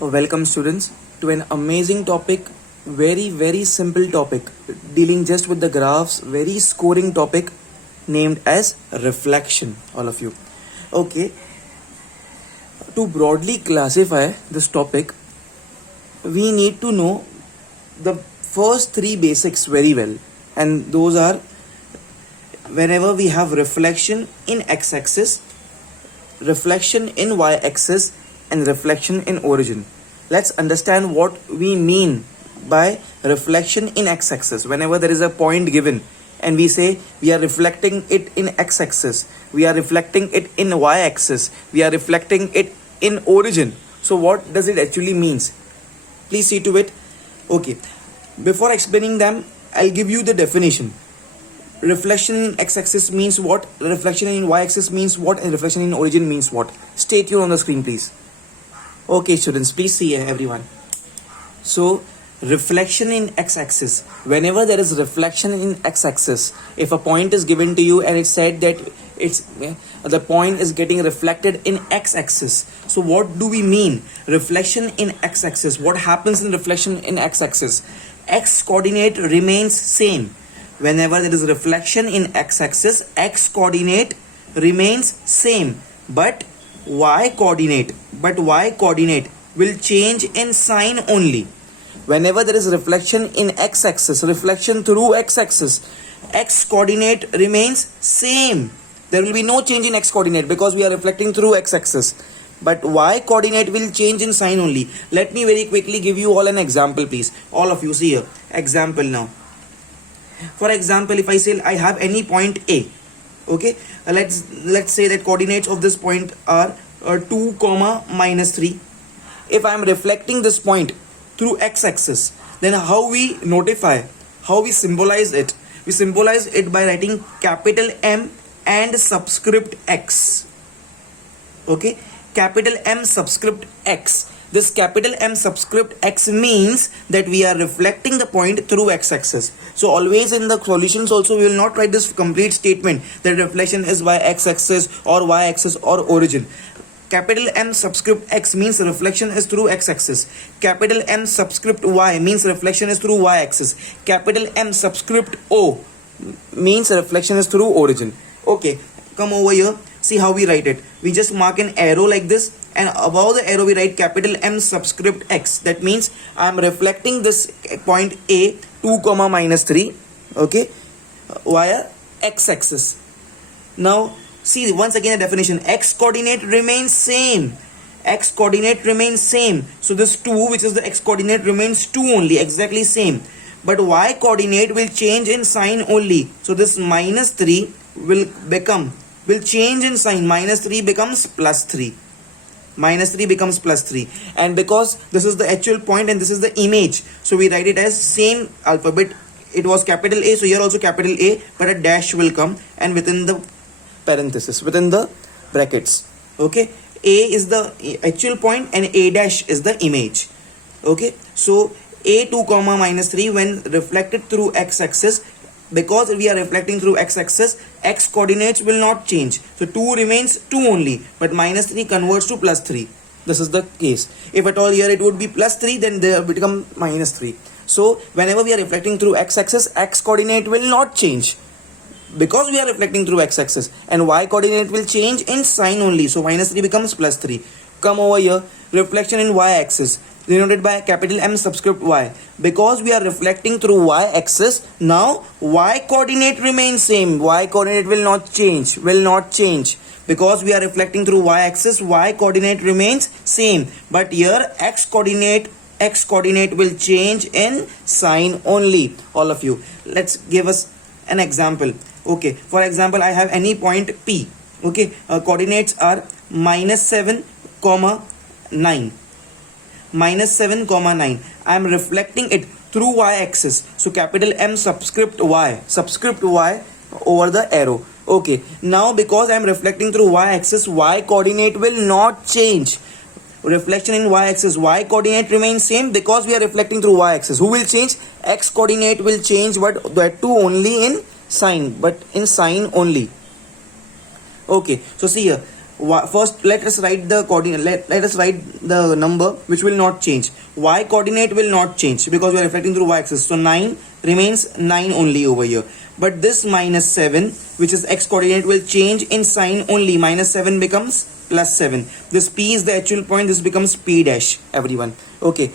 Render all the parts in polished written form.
Welcome students to an amazing topic, very simple topic, dealing just with the graphs, very scoring topic named as reflection, all of you. Okay, to broadly classify this topic, we need to know the first three basics very well, and those are whenever we have reflection in x-axis, reflection in y-axis, and reflection in origin. Let's understand what we mean by reflection in x-axis. Whenever there is a point given and we say we are reflecting it in x-axis, we are reflecting it in y-axis, we are reflecting it in origin. So what does it actually means? Please see to it. Okay, before explaining them, I'll give you the definition. Reflection in x-axis means what, reflection in y-axis means what, and reflection in origin means what. Stay tuned on the screen, please. Okay students, please see everyone. So reflection in x-axis, whenever there is reflection in x-axis, if a point is given to you and it's said that the point is getting reflected in x-axis, so what do we mean? Reflection in x-axis, what happens in reflection in x-axis? X coordinate remains same. Whenever there is reflection in x-axis, x coordinate remains same, but y coordinate will change in sign only. Whenever there is reflection in x-axis, reflection through x-axis, x coordinate remains same. There will be no change in x coordinate because we are reflecting through x-axis, but y coordinate will change in sign only. Let me very quickly give you all an example, please. All of you see here. Example now. For example, if I say I have any point A, okay, let's say that coordinates of this point are 2, -3. If I am reflecting this point through x-axis, then how we notify, how we symbolize it? We symbolize it by writing capital M and subscript X. Okay, capital M subscript X. This capital M subscript X means that we are reflecting the point through x-axis. So always in the solutions also we will not write this complete statement that reflection is by x-axis or y-axis or origin. Capital M subscript X means reflection is through x-axis. Capital M subscript Y means reflection is through y-axis. Capital M subscript O means reflection is through origin. Okay, come over here. See how we write it. We just mark an arrow like this, and above the arrow we write capital M subscript X. That means I am reflecting this point A 2, -3, okay, via x-axis. Now see once again the definition. X coordinate remains same. X coordinate remains same. So this 2, which is the x coordinate, remains 2 only, exactly same. But y coordinate will change in sign only. So this -3 will change in sign. -3 becomes +3. -3 becomes +3. And because this is the actual point and this is the image, so we write it as same alphabet. It was capital A, so here also capital A, but a dash will come, and within the parenthesis, within the brackets, okay, A is the actual point and A dash is the image. Okay, so A 2, -3 when reflected through x-axis, because we are reflecting through x-axis, x coordinates will not change. So 2 remains 2 only, but -3 converts to +3. This is the case. If at all here it would be +3, then they become -3. So whenever we are reflecting through x-axis, x coordinate will not change because we are reflecting through x-axis, and y coordinate will change in sign only. So -3 becomes +3. Come over here. Reflection in y-axis, denoted by capital M subscript Y. Because we are reflecting through y-axis, now y coordinate remains same. Y coordinate will not change. Because we are reflecting through y-axis, y coordinate remains same. But here x coordinate will change in sign only. All of you, let's give us an example. Okay, for example, I have any point P. Okay, coordinates are -7, -9. -7, I am reflecting it through y-axis, so capital M subscript Y over the arrow. Okay, now because I am reflecting through y-axis, y coordinate will not change. Reflection in y-axis, y coordinate remains same because we are reflecting through y-axis. Who will change? X coordinate will change, but that too only in sign, but in sign only. Okay, so see here, First, let us write the coordinate. Let us write the number which will not change. Y coordinate will not change because we are reflecting through y-axis. So 9 remains 9 only over here. But this minus 7, which is x coordinate, will change in sign only. Minus 7 becomes plus 7. This P is the actual point. This becomes P dash, everyone. Okay.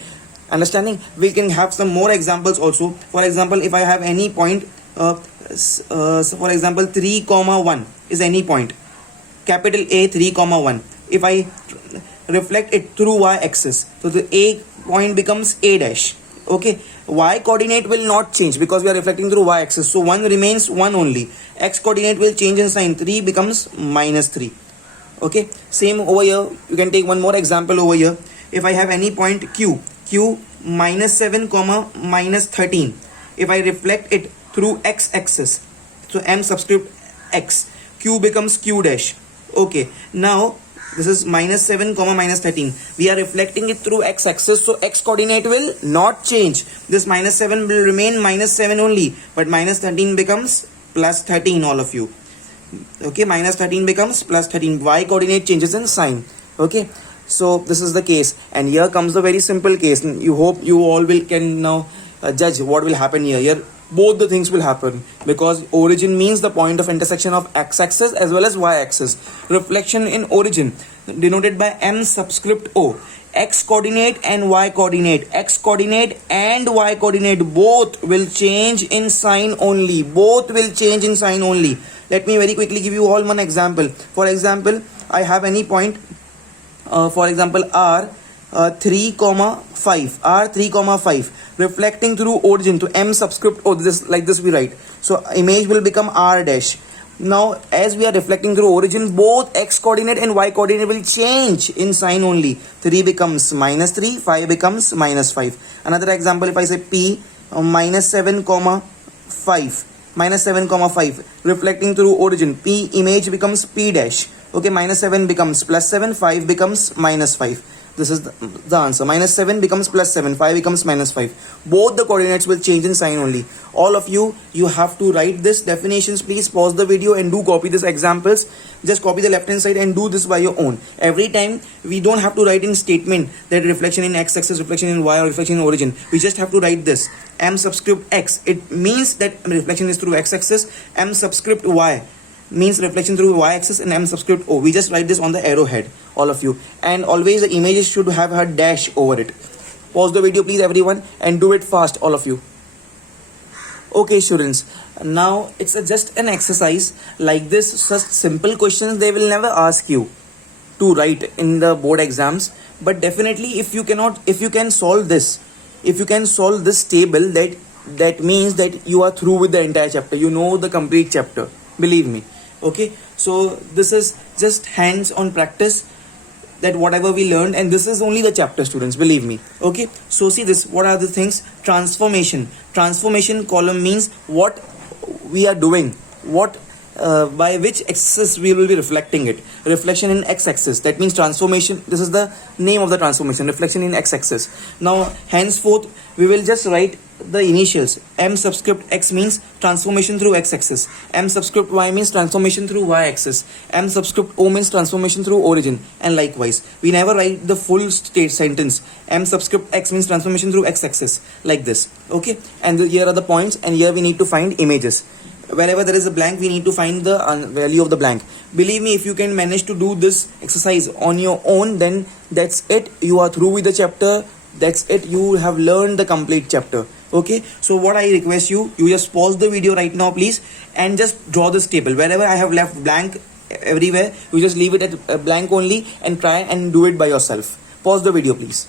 Understanding? We can have some more examples also. For example, if I have any point, so for example, 3 comma 1 is any point. Capital A 3 comma 1. If I reflect it through y-axis, so the A point becomes A dash. Okay, y coordinate will not change because we are reflecting through y-axis, so 1 remains 1 only. X coordinate will change in sign. 3 becomes minus 3. Okay, same over here. You can take one more example over here. If I have any point Q minus 7 comma minus 13, if I reflect it through x-axis, so m subscript x, Q becomes Q dash. Okay, now this is minus 7 comma minus 13. We are reflecting it through x-axis, so x coordinate will not change. This minus 7 will remain minus 7 only, but minus 13 becomes plus 13, all of you. Okay, minus 13 becomes plus 13. Y coordinate changes in sign. Okay, so this is the case, and here comes the very simple case. You hope you all will can now judge what will happen here. Here both the things will happen because origin means the point of intersection of x-axis as well as y-axis. Reflection in origin denoted by m subscript o. X coordinate and y coordinate, x coordinate and y coordinate both will change in sign only. Both will change in sign only. Let me very quickly give you all one example. For example, I have any point, for example r 3 comma 5, r 3 comma 5, reflecting through origin to m subscript o. This like this we write. So image will become r dash. Now as we are reflecting through origin, both x coordinate and y coordinate will change in sign only. 3 becomes minus 3, 5 becomes minus 5. Another example, if I say p minus 7 comma 5, minus 7 comma 5, reflecting through origin, p image becomes p dash. Okay, minus 7 becomes plus 7, 5 becomes minus 5. This is the answer. Minus 7 becomes plus 7, 5 becomes minus 5. Both the coordinates will change in sign only. All of you have to write this definitions. Please pause the video and do copy these examples. Just copy the left hand side and do this by your own. Every time we don't have to write in statement that reflection in x-axis, reflection in y, or reflection in origin. We just have to write this. M subscript x. It means that reflection is through x-axis. M subscript y means reflection through y-axis, and m subscript o. We just write this on the arrowhead, all of you. And always the images should have a dash over it. Pause the video please everyone and do it fast, all of you. Okay students, now it's just an exercise like this. Such simple questions they will never ask you to write in the board exams, but definitely if you can solve this, if you can solve this table, that means that you are through with the entire chapter. You know the complete chapter, believe me. Okay, so this is just hands-on practice, that whatever we learned, and this is only the chapter, students, believe me. Okay, so see this, what are the things? Transformation column means what we are doing, what by which axis we will be reflecting it. Reflection in x-axis, that means transformation. This is the name of the transformation, reflection in x-axis. Now henceforth we will just write the initials. M subscript x means transformation through x-axis. M subscript y means transformation through y-axis. M subscript o means transformation through origin, and likewise. We never write the full state sentence. M subscript x means transformation through x-axis, like this. Okay, and here are the points, and here we need to find images. Wherever there is a blank, we need to find the value of the blank. Believe me, if you can manage to do this exercise on your own, then that's it. You are through with the chapter. That's it. You have learned the complete chapter. Okay, so what I request you just pause the video right now please, and just draw this table. Wherever I have left blank everywhere, you just leave it at blank only and try and do it by yourself. Pause the video please.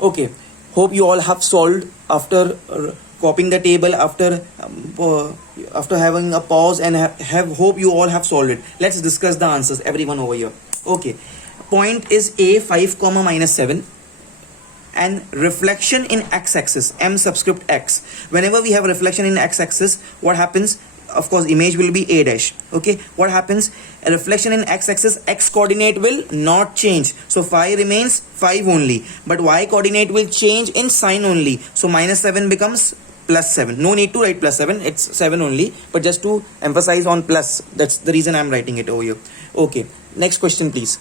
Okay, hope you all have solved after copying the table, after having a pause, and hope you all have solved it. Let's discuss the answers, everyone over here. Okay, point is A 5 comma minus 7, and reflection in x-axis, m subscript x. Whenever we have reflection in x-axis, what happens? Of course image will be a dash. Okay, what happens? A reflection in x-axis, x coordinate will not change, so 5 remains 5 only, but y coordinate will change in sign only, so minus 7 becomes plus 7. No need to write plus 7, it's 7 only, but just to emphasize on plus, that's the reason I'm writing it over here. Okay, next question please.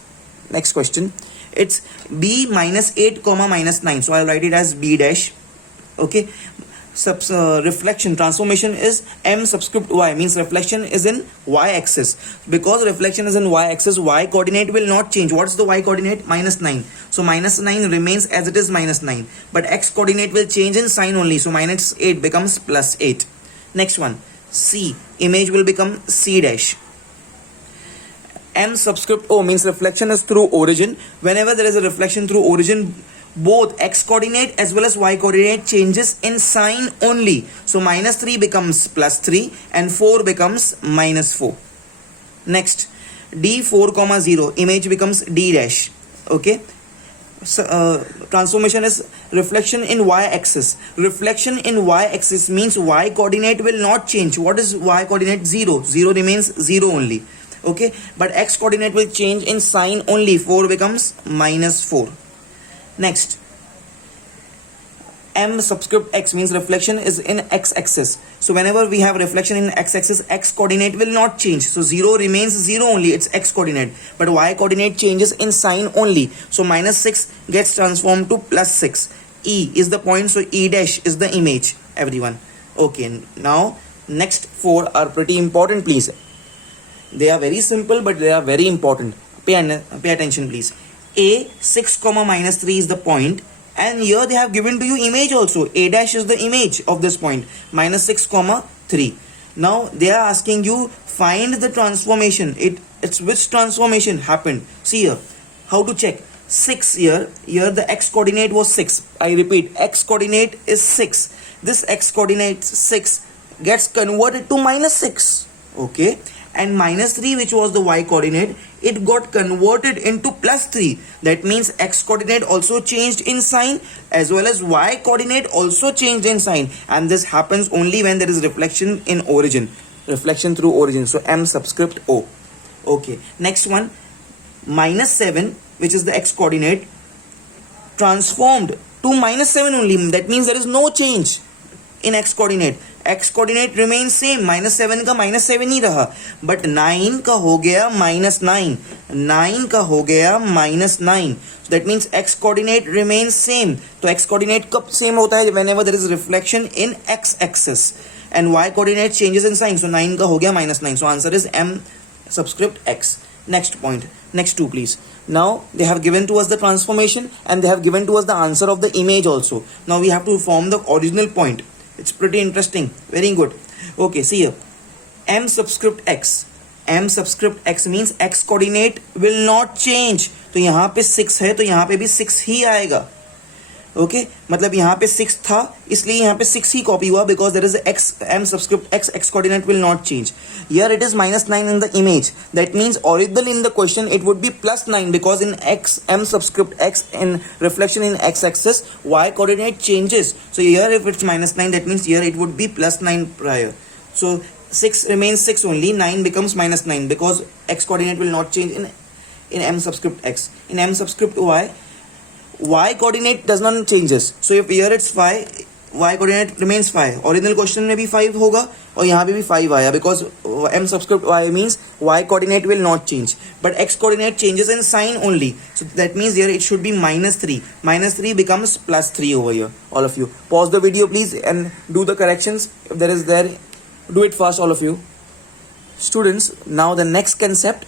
Next question, it's b minus 8 comma minus 9, so I'll write it as b dash. Okay, reflection transformation is m subscript y, means reflection is in y axis. Because reflection is in y axis, y coordinate will not change. What's the y coordinate? Minus 9. So minus 9 remains as it is, minus 9, but x coordinate will change in sign only, so minus 8 becomes plus 8. Next one, c, image will become c dash. M subscript O means reflection is through origin. Whenever there is a reflection through origin, both x coordinate as well as y coordinate changes in sign only. So minus 3 becomes plus 3 and 4 becomes minus 4. Next, d4 comma 0, image becomes d dash. Okay, so, transformation is reflection in y axis. Reflection in y axis means y coordinate will not change. What is y coordinate? 0. 0 remains 0 only. Okay, but x coordinate will change in sign only. 4 becomes minus 4. Next, m subscript x means reflection is in x axis. So whenever we have reflection in x axis, x coordinate will not change. So 0 remains 0 only, it's x coordinate, but y coordinate changes in sign only. So minus 6 gets transformed to plus 6. E is the point, so e dash is the image, everyone. Okay, now next 4 are pretty important, please. They are very simple, but they are very important. Pay attention, please. A 6 comma minus 3 is the point, and here they have given to you image also. A dash is the image of this point, minus 6 comma 3. Now they are asking you find the transformation. It's which transformation happened. See here, how to check. 6 here the x coordinate was 6. I repeat, x coordinate is 6. This x coordinate 6 gets converted to minus 6. Okay, and minus 3, which was the y coordinate, it got converted into plus 3. That means x coordinate also changed in sign as well as y coordinate also changed in sign, and this happens only when there is reflection in origin, reflection through origin. So m subscript O. Okay, next one, minus 7, which is the x coordinate, transformed to minus 7 only. That means there is no change in x coordinate. x coordinate remains same, minus 7 का minus 7 ही रहा, but 9 का हो गया minus 9, 9 का हो गया minus 9. So that means x coordinate remains same. तो x coordinate कब same होता है? Whenever there is reflection in x axis, and y coordinate changes in sign. So 9 का हो गया minus 9. So answer is m subscript x. Next point, next 2 please. Now they have given to us the transformation and they have given to us the answer of the image also. Now we have to form the original point. It's pretty interesting, very good. Okay, see here, m subscript x. m subscript x means x coordinate will not change. तो यहाँ पे 6 है तो यहाँ पे भी 6 ही आएगा. Okay, मतलब यहाँ पे 6 था इसलिए यहाँ पे 6 ही कॉपी हुआ, because there is x m subscript x, x coordinate will not change. Here it is minus 9 in the image. That means original in the question it would be plus 9, because in x m subscript x in reflection in x axis y coordinate changes. So here if it's minus 9, that means here it would be plus 9 prior. So 6 remains 6 only, 9 becomes minus 9 because x coordinate will not change in m subscript x. In m subscript y coordinate does not changes. So if here it's 5, y coordinate remains 5. Original question में भी 5 होगा और यहाँ पे भी 5 आया, because m subscript y means y coordinate will not change, but x coordinate changes in sign only. So that means here it should be minus 3. Minus 3 becomes plus 3 over here. All of you pause the video please and do the corrections if there is there. Do it fast, all of you. Students, now the next concept.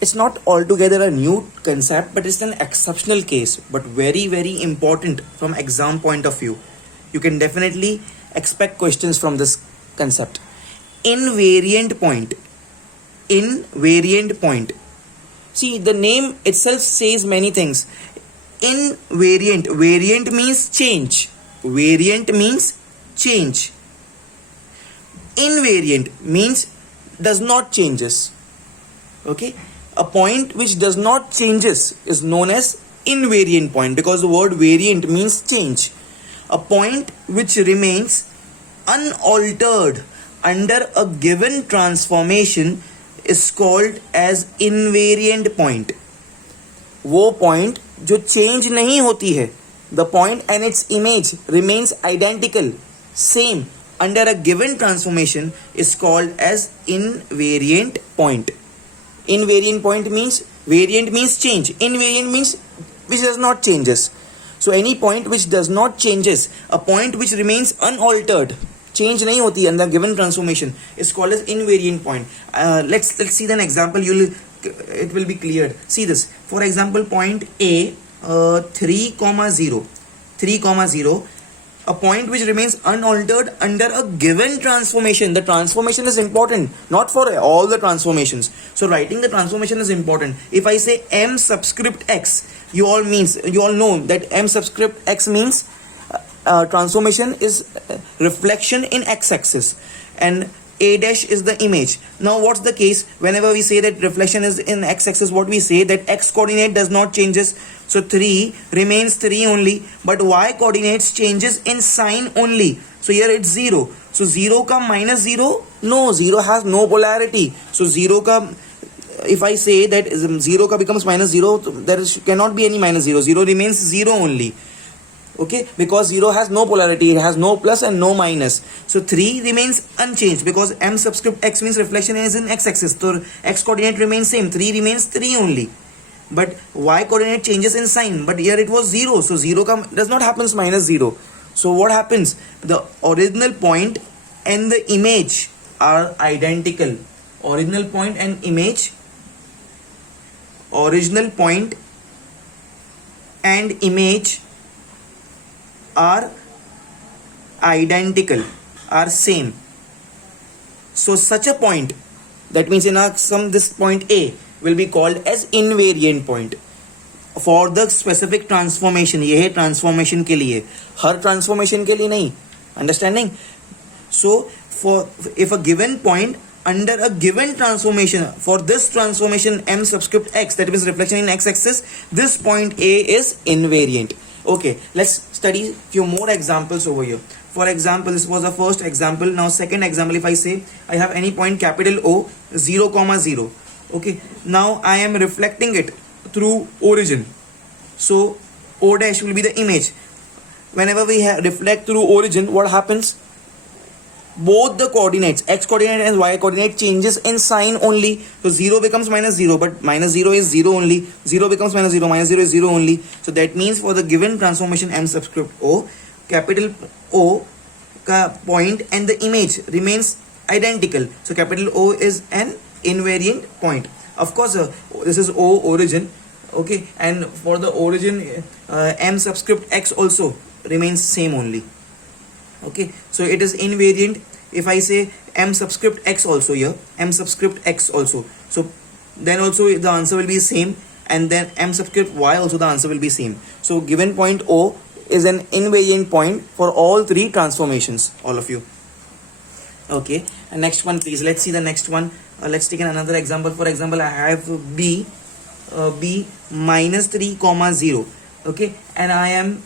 It's not altogether a new concept, but it's an exceptional case, but very, very important from exam point of view. You can definitely expect questions from this concept. Invariant point. Invariant point. See, the name itself says many things. Invariant. Variant means change. Variant means change. Invariant means does not changes. Okay. A point which does not changes is known as invariant point, because the word variant means change. A point which remains unaltered under a given transformation is called as invariant point. वो point जो change नहीं होती है, the point and its image remains identical, same under a given transformation is called as invariant point. Invariant point means, variant means change, invariant means which does not changes. So any point which does not changes, a point which remains unaltered, change नहीं होती under given transformation, is called as invariant point. Let's see an example. It will be cleared. See this. For example, point A, 3, 0, a point which remains unaltered under a given transformation. The transformation is important, not for all the transformations. So writing the transformation is important. If I say m subscript x, you all know that m subscript x means transformation is reflection in x-axis, and a dash is the image. Now what's the case whenever we say that reflection is in x-axis? What we say that x coordinate does not changes, so 3 remains 3 only, but y coordinates changes in sign only. So here it's 0. So 0 ka minus 0, no, 0 has no polarity. So 0 ka, if I say that 0 ka becomes minus 0, there cannot be any minus 0. 0 remains 0 only. Okay, because 0 has no polarity, it has no plus and no minus. So 3 remains unchanged because m subscript x means reflection is in x-axis. So x coordinate remains same, 3 remains 3 only. But y coordinate changes in sign, but here it was 0. So 0 does not happens minus 0. So what happens? The original point and the image are identical. Original point and image are identical, are same. So such a point, that means in our sum this point A will be called as invariant point for the specific transformation. ये है transformation के लिए, हर transformation के लिए नहीं. Understanding? So for if a given point under a given transformation, for this transformation m subscript x, that means reflection in x-axis, this point A is invariant. Okay, let's study few more examples over here. For example, this was the first example. Now second example, if I say I have any point capital O, 0, 0. Okay, now I am reflecting it through origin. So O dash will be the image. Whenever we reflect through origin, what happens? Both the coordinates, x coordinate and y coordinate, changes in sign only. So 0 becomes minus 0, but minus 0 is 0 only. 0 becomes minus 0, minus 0 is 0 only. So that means for the given transformation m subscript O, capital O ka point and the image remains identical. So capital O is an invariant point. Of course, this is O origin. Okay, and for the origin, m subscript x also remains same only. Okay, so it is invariant. If I say m subscript x also here, m subscript x also, so then also the answer will be same, and then m subscript y also the answer will be same. So given point O is an invariant point for all three transformations, all of you. Okay, and next one please, let's see the next one. Let's take another example. For example, I have b minus 3, 0. Okay, and I am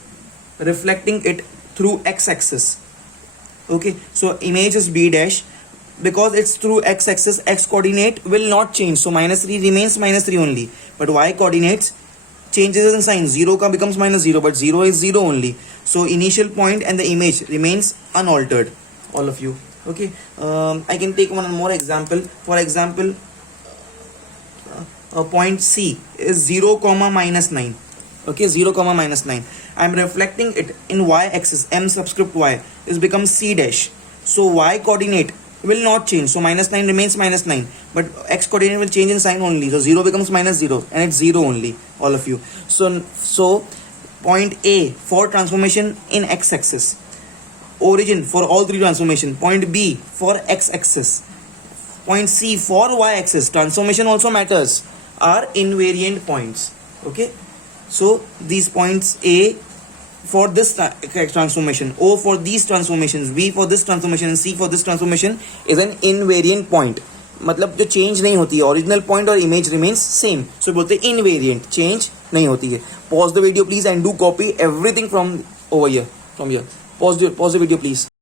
reflecting it through x-axis. Okay, so image is b dash. Because it's through x-axis, x coordinate will not change, so minus 3 remains minus 3 only, but y coordinates changes in sign. 0 becomes minus 0, but 0 is 0 only. So initial point and the image remains unaltered, all of you. Okay, I can take one more example. For example, point C is 0, minus 9. Okay, 0, minus 9. I am reflecting it in y-axis. M subscript y is becomes c dash. So y coordinate will not change. So minus 9 remains minus 9. But x coordinate will change in sign only. So 0 becomes minus 0. And it's 0 only, all of you. So point A for transformation in x-axis. Origin for all three transformation. Point B for x-axis. Point C for y-axis. Transformation also matters. Are invariant points. Okay. So these points A for this transformation, O for these transformations, B for this transformation, and C for this transformation is an invariant point. मतलब जो change नहीं होती है, original point और image remains same. So बोलते हैं invariant, change नहीं होती है. Pause the video please and do copy everything from over here, from here. Pause the video please.